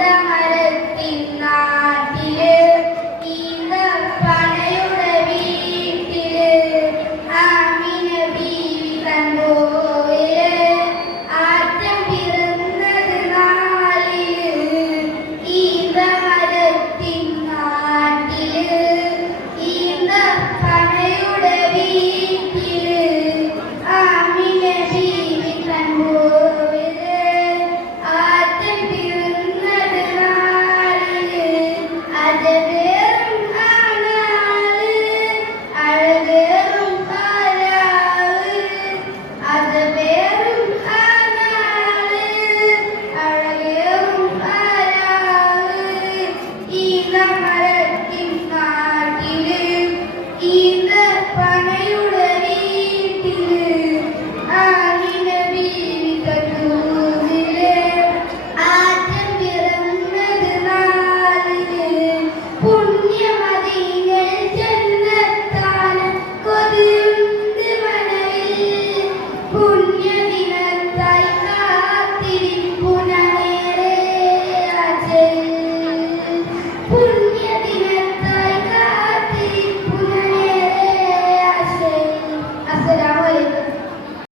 大家好 Gracias.